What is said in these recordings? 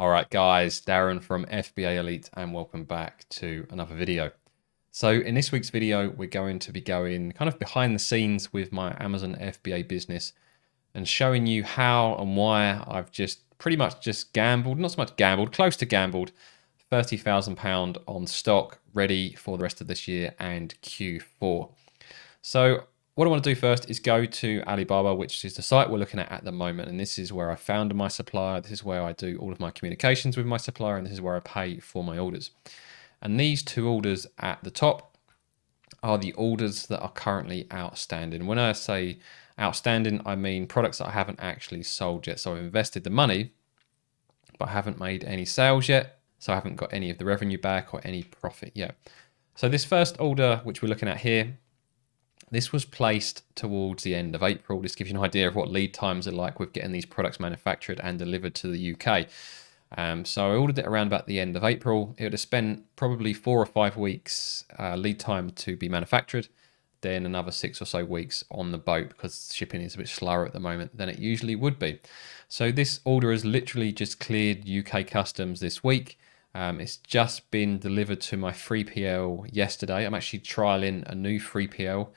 All right, guys, Darren from FBA Elite, and welcome back to another video. So in this week's video, we're going to be going kind of behind the scenes with my Amazon FBA business and showing you how and why I've just pretty much just gambled, not so much gambled, close to gambled, £30,000 on stock ready for the rest of this year and Q4. So what I want to do first is go to Alibaba, which is the site we're looking at the moment. And this is where I found my supplier. This is where I do all of my communications with my supplier. And this is where I pay for my orders. And these two orders at the top are the orders that are currently outstanding. When I say outstanding, I mean products that I haven't actually sold yet. So I've invested the money, but I haven't made any sales yet. So I haven't got any of the revenue back or any profit yet. So this first order, which we're looking at here, this was placed towards the end of April. This gives you an idea of what lead times are like with getting these products manufactured and delivered to the UK. So I ordered it around about the end of April. It would have spent probably 4 or 5 weeks lead time to be manufactured, then another 6 or so weeks on the boat because shipping is a bit slower at the moment than it usually would be. So this order has literally just cleared UK customs this week. It's just been delivered to my 3PL yesterday. I'm actually trialing a new 3PL.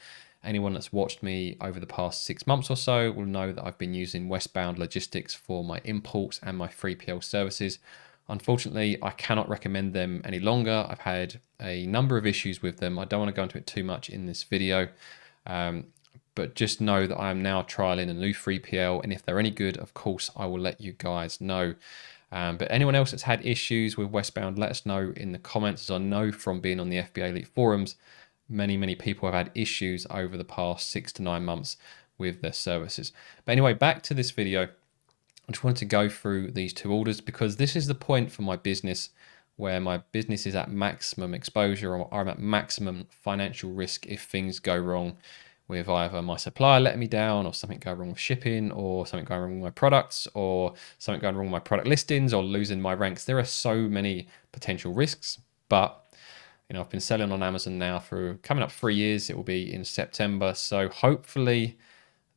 Anyone that's watched me over the past 6 months or so will know that I've been using Westbound Logistics for my imports and my 3PL services. Unfortunately, I cannot recommend them any longer. I've had a number of issues with them. I don't want to go into it too much in this video, but just know that I am now trialing a new 3PL, and if they're any good, of course, I will let you guys know. But anyone else that's had issues with Westbound, let us know in the comments. As I know from being on the FBA Elite forums, many people have had issues over the past 6 to 9 months with their services. But anyway, back to this video. I just wanted to go through these two orders because this is the point for my business where my business is at maximum exposure, or I'm at maximum financial risk if things go wrong with either my supplier letting me down, or something going wrong with shipping, or something going wrong with my products, or something going wrong with my product listings, or losing my ranks. There are so many potential risks, but you know, I've been selling on Amazon now for coming up 3 years. It will be in September. So hopefully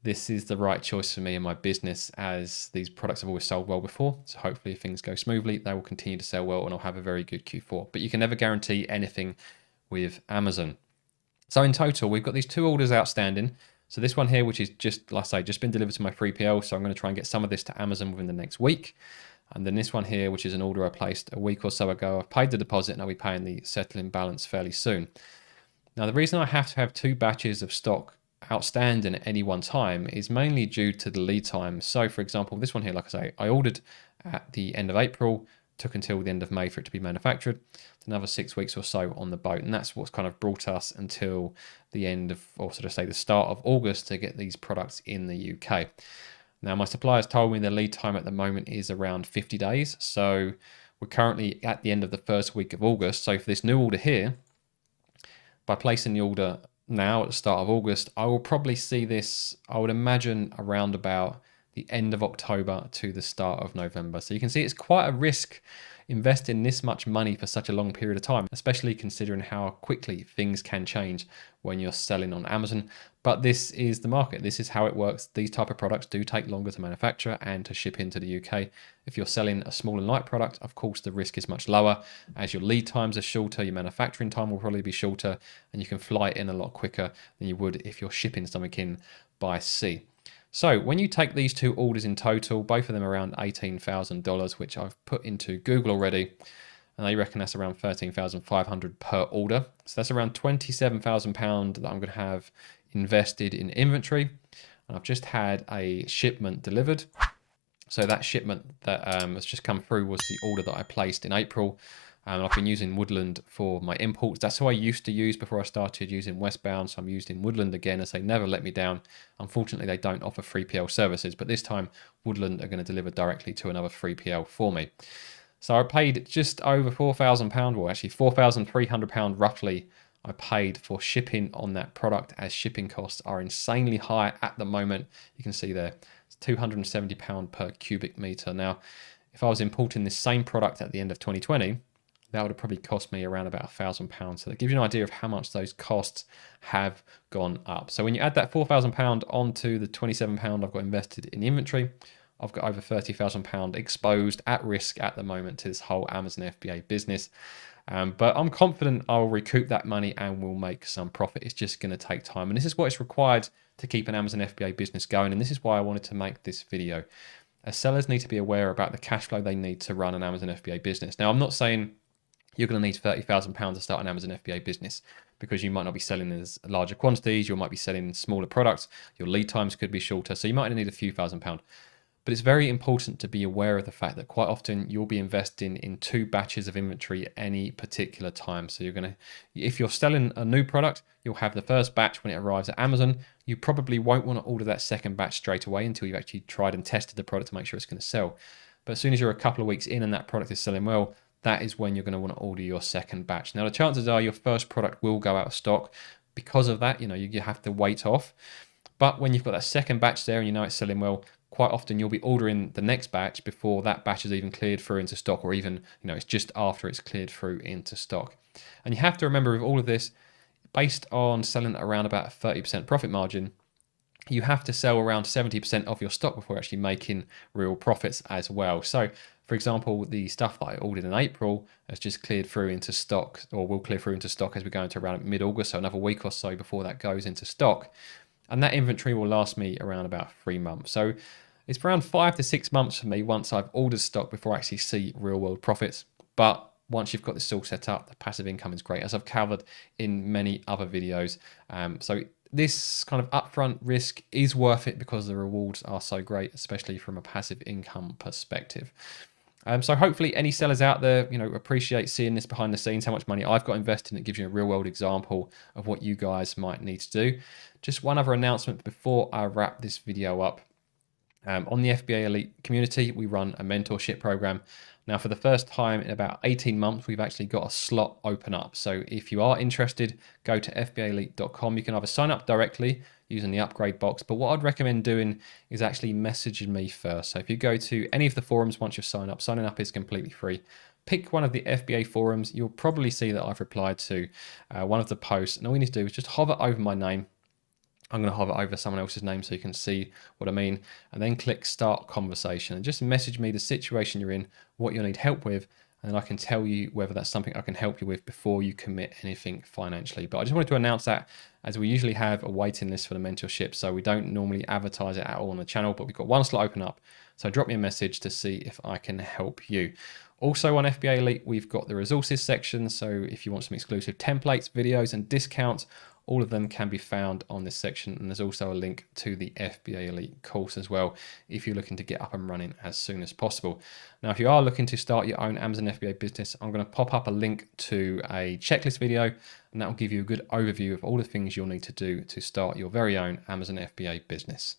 this is the right choice for me and my business, as these products have always sold well before. So hopefully if things go smoothly, they will continue to sell well and I'll have a very good Q4. But you can never guarantee anything with Amazon. So in total, we've got these two orders outstanding. So this one here, which is just, like I say, just been delivered to my 3PL. So I'm going to try and get some of this to Amazon within the next week. And then this one here, which is an order I placed a week or so ago. I've paid the deposit and I'll be paying the settling balance fairly soon. Now, the reason I have to have 2 batches of stock outstanding at any one time is mainly due to the lead time. So for example, this one here, like I say, I ordered at the end of April, took until the end of May for it to be manufactured. It's another 6 weeks or so on the boat. And that's what's kind of brought us until the end of, or sort of say the start of August, to get these products in the UK. Now, my suppliers told me the lead time at the moment is around 50 days. So we're currently at the end of the first week of August. So for this new order here, by placing the order now at the start of August, I will probably see this, I would imagine, around about the end of October to the start of November. So you can see it's quite a risk investing this much money for such a long period of time, especially considering how quickly things can change when you're selling on Amazon. But this is the market. This is how it works. These type of products do take longer to manufacture and to ship into the UK. If you're selling a small and light product, of course, the risk is much lower. As your lead times are shorter, your manufacturing time will probably be shorter, and you can fly it in a lot quicker than you would if you're shipping something in by sea. So when you take these two orders in total, both of them around $18,000, which I've put into Google already, and they reckon that's around $13,500 per order. So that's around £27,000 that I'm going to have invested in inventory. And I've just had a shipment delivered. So that shipment that has just come through was the order that I placed in April. And I've been using Woodland for my imports. That's who I used to use before I started using Westbound. So I'm using Woodland again, as they never let me down. Unfortunately, they don't offer 3PL services, but this time Woodland are going to deliver directly to another 3PL for me. So I paid just over £4,000, well actually £4,300 roughly I paid for shipping on that product, as shipping costs are insanely high at the moment. You can see there, it's £270 per cubic meter. Now, if I was importing this same product at the end of 2020, that would have probably cost me around about £1,000. So that gives you an idea of how much those costs have gone up. So when you add that £4,000 onto the £27 I've got invested in inventory, I've got over £30,000 exposed at risk at the moment to this whole Amazon FBA business. But I'm confident I'll recoup that money and we'll make some profit. It's just going to take time. And this is what is required to keep an Amazon FBA business going. And this is why I wanted to make this video. Sellers need to be aware about the cash flow they need to run an Amazon FBA business. Now, I'm not saying you're going to need £30,000 to start an Amazon FBA business, because you might not be selling as larger quantities, you might be selling smaller products, your lead times could be shorter, so you might only need a few £1,000s. But it's very important to be aware of the fact that quite often you'll be investing in 2 batches of inventory at any particular time. So if you're selling a new product, you'll have the first batch when it arrives at Amazon. You probably won't want to order that second batch straight away until you've actually tried and tested the product to make sure it's going to sell. But as soon as you're a couple of weeks in and that product is selling well, that is when you're going to want to order your second batch. Now, the chances are your first product will go out of stock. Because of that, you have to wait off. But when you've got that second batch there and you know it's selling well, quite often you'll be ordering the next batch before that batch is even cleared through into stock, or even, it's just after it's cleared through into stock. And you have to remember, with all of this, based on selling around about a 30% profit margin, you have to sell around 70% of your stock before actually making real profits as well. So, for example, the stuff that I ordered in April has just cleared through into stock, or will clear through into stock as we go into around mid-August, so another week or so before that goes into stock. And that inventory will last me around about 3 months. So it's around 5 to 6 months for me once I've ordered stock before I actually see real world profits. But once you've got this all set up, the passive income is great, as I've covered in many other videos. So this kind of upfront risk is worth it because the rewards are so great, especially from a passive income perspective. So hopefully any sellers out there, appreciate seeing this behind the scenes, how much money I've got invested, and it gives you a real world example of what you guys might need to do. Just one other announcement before I wrap this video up. On the FBA Elite community, we run a mentorship program. Now, for the first time in about 18 months, we've actually got a slot open up. So if you are interested, go to fbaelite.com. You can either sign up directly using the upgrade box, but what I'd recommend doing is actually messaging me first. So if you go to any of the forums once you've signed up, signing up is completely free. Pick one of the FBA forums. You'll probably see that I've replied to one of the posts, and all you need to do is just hover over my name. I'm going to hover over someone else's name so you can see what I mean, and then click start conversation and just message me the situation you're in, what you'll need help with, and then I can tell you whether that's something I can help you with before you commit anything financially. But I just wanted to announce that, as we usually have a waiting list for the mentorship, so we don't normally advertise it at all on the channel, but we've got one slot open up. So drop me a message to see if I can help you. Also on FBA Elite, we've got the resources section. So if you want some exclusive templates, videos, and discounts, all of them can be found on this section. And there's also a link to the FBA Elite course as well, if you're looking to get up and running as soon as possible. Now, if you are looking to start your own Amazon FBA business, I'm going to pop up a link to a checklist video, and that will give you a good overview of all the things you'll need to do to start your very own Amazon FBA business.